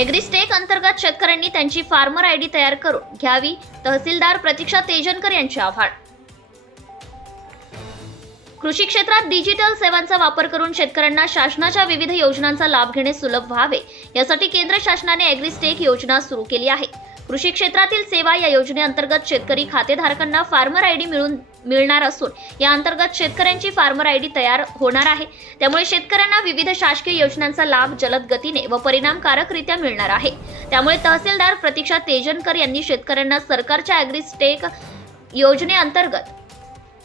एग्रीस्टेक अंतर्गत शेतकऱ्यांनी त्यांची फार्मर आयडी तयार करून घ्यावी. तहसीलदार प्रतीक्षा तेजनकर यांचे आव्हान कृषी क्षेत्रात डिजिटल सेवांचा वापर करून शेतकऱ्यांना शासनाच्या विविध योजनांचा लाभ घेणे सुलभ व्हावे यासाठी केंद्र शासनाने एग्रीस्टेक योजना सुरू केली आहे. कृषी क्षेत्रातील सेवा या योजनेअंतर्गत शेतकरी खातेधारकांना फार्मर आयडी मिळून मिळणार असून या अंतर्गत शेतकऱ्यांची फार्मर आयडी तयार होणार आहे. त्यामुळे शेतकऱ्यांना विविध शासकीय योजनांचा लाभ जलद गतीने व परिणामकारकरित्या मिळणार आहे. त्यामुळे तहसीलदार प्रतीक्षा तेजनकर यांनी शेतकऱ्यांना सरकारच्या अॅग्रिस्टेक योजनेअंतर्गत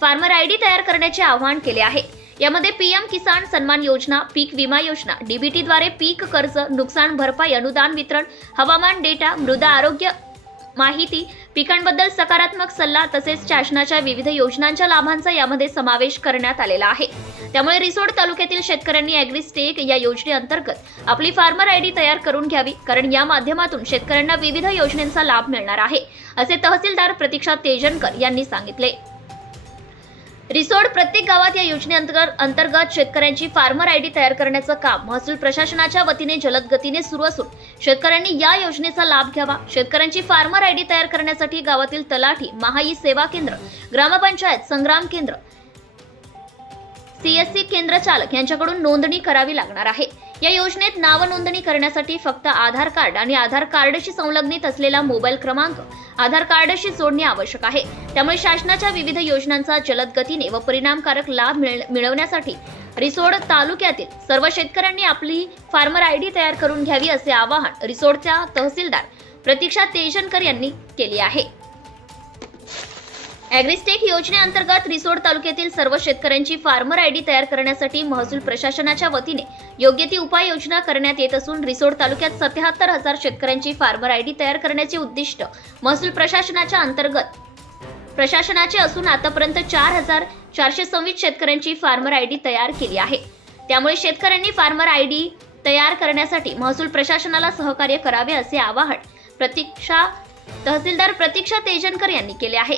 फार्मर आयडी तयार करण्याचे आवाहन केले आहे. यामध्ये पीएम किसान सन्मान योजना पीक विमा योजना डीबीटीद्वारे पीक कर्ज नुकसान भरपाई अनुदान वितरण हवामान डेटा मृदा आरोग्य माहिती पिकांबद्दल सकारात्मक सल्ला तसेच शासनाच्या विविध योजनांच्या लाभांचा यामध्ये समावेश करण्यात आलेला आहे. त्यामुळे रिसोड तालुक्यातील शेतकऱ्यांनी अॅग्रिस्टेक या योजनेअंतर्गत आपली फार्मर आयडी तयार करून घ्यावी कारण या माध्यमातून शेतकऱ्यांना विविध योजनांचा लाभ मिळणार आहे असे तहसीलदार प्रतीक्षा तेजनकर यांनी सांगितले. रिसोड प्रत्येक गावात या योजनेअंतर्गत अंतर्गत शेतकऱ्यांची फार्मर आयडी तयार करण्याचं काम महसूल प्रशासनाच्या वतीने जलद गतीने सुरू असून शेतकऱ्यांनी या योजनेचा लाभ घ्यावा. शेतकऱ्यांची फार्मर आयडी तयार करण्यासाठी गावातील तलाठी महाई सेवा केंद्र ग्रामपंचायत संग्राम केंद्र सीएससी केंद्र चालक यांच्याकडून नोंदणी करावी लागणार आहे. या योजनेत नाव नोंदणी करण्यासाठी फक्त आधार कार्ड आणि आधार कार्डशी संलग्नित असलेला मोबाईल क्रमांक आधार कार्डशी जोडणे आवश्यक आहे. त्यामुळे शासनाच्या विविध योजनांचा जलद गतीने व परिणामकारक लाभ मिळ- मिळवण्यासाठी रिसोड तालुक्यातील सर्व शेतकऱ्यांनी आपली फार्मर आयडी तयार करून घ्यावी असे आवाहन रिसोडच्या तहसीलदार प्रतीक्षा तेजनकर यांनी केले आहे. अॅग्रिस्टेक योजनेअंतर्गत रिसोड तालुक्यातील सर्व शेतकऱ्यांची फार्मर आयडी तयार करण्यासाठी महसूल प्रशासनाच्या वतीने योग्य ती उपाययोजना करण्यात येत असून रिसोड तालुक्यात सत्याहत्तर हजार शेतकऱ्यांची फार्मर आयडी तयार करण्याचे उद्दिष्ट महसूल प्रशासनाच्या अंतर्गत प्रशासनाचे असून आतापर्यंत चार हजार चारशे सव्वीस शेतकऱ्यांची फार्मर आयडी तयार केली आहे. त्यामुळे शेतकऱ्यांनी फार्मर आयडी तयार करण्यासाठी महसूल प्रशासनाला सहकार्य करावे असे आवाहन प्रतीक्षा तहसीलदार प्रतीक्षा तेजनकर यांनी केले आहे.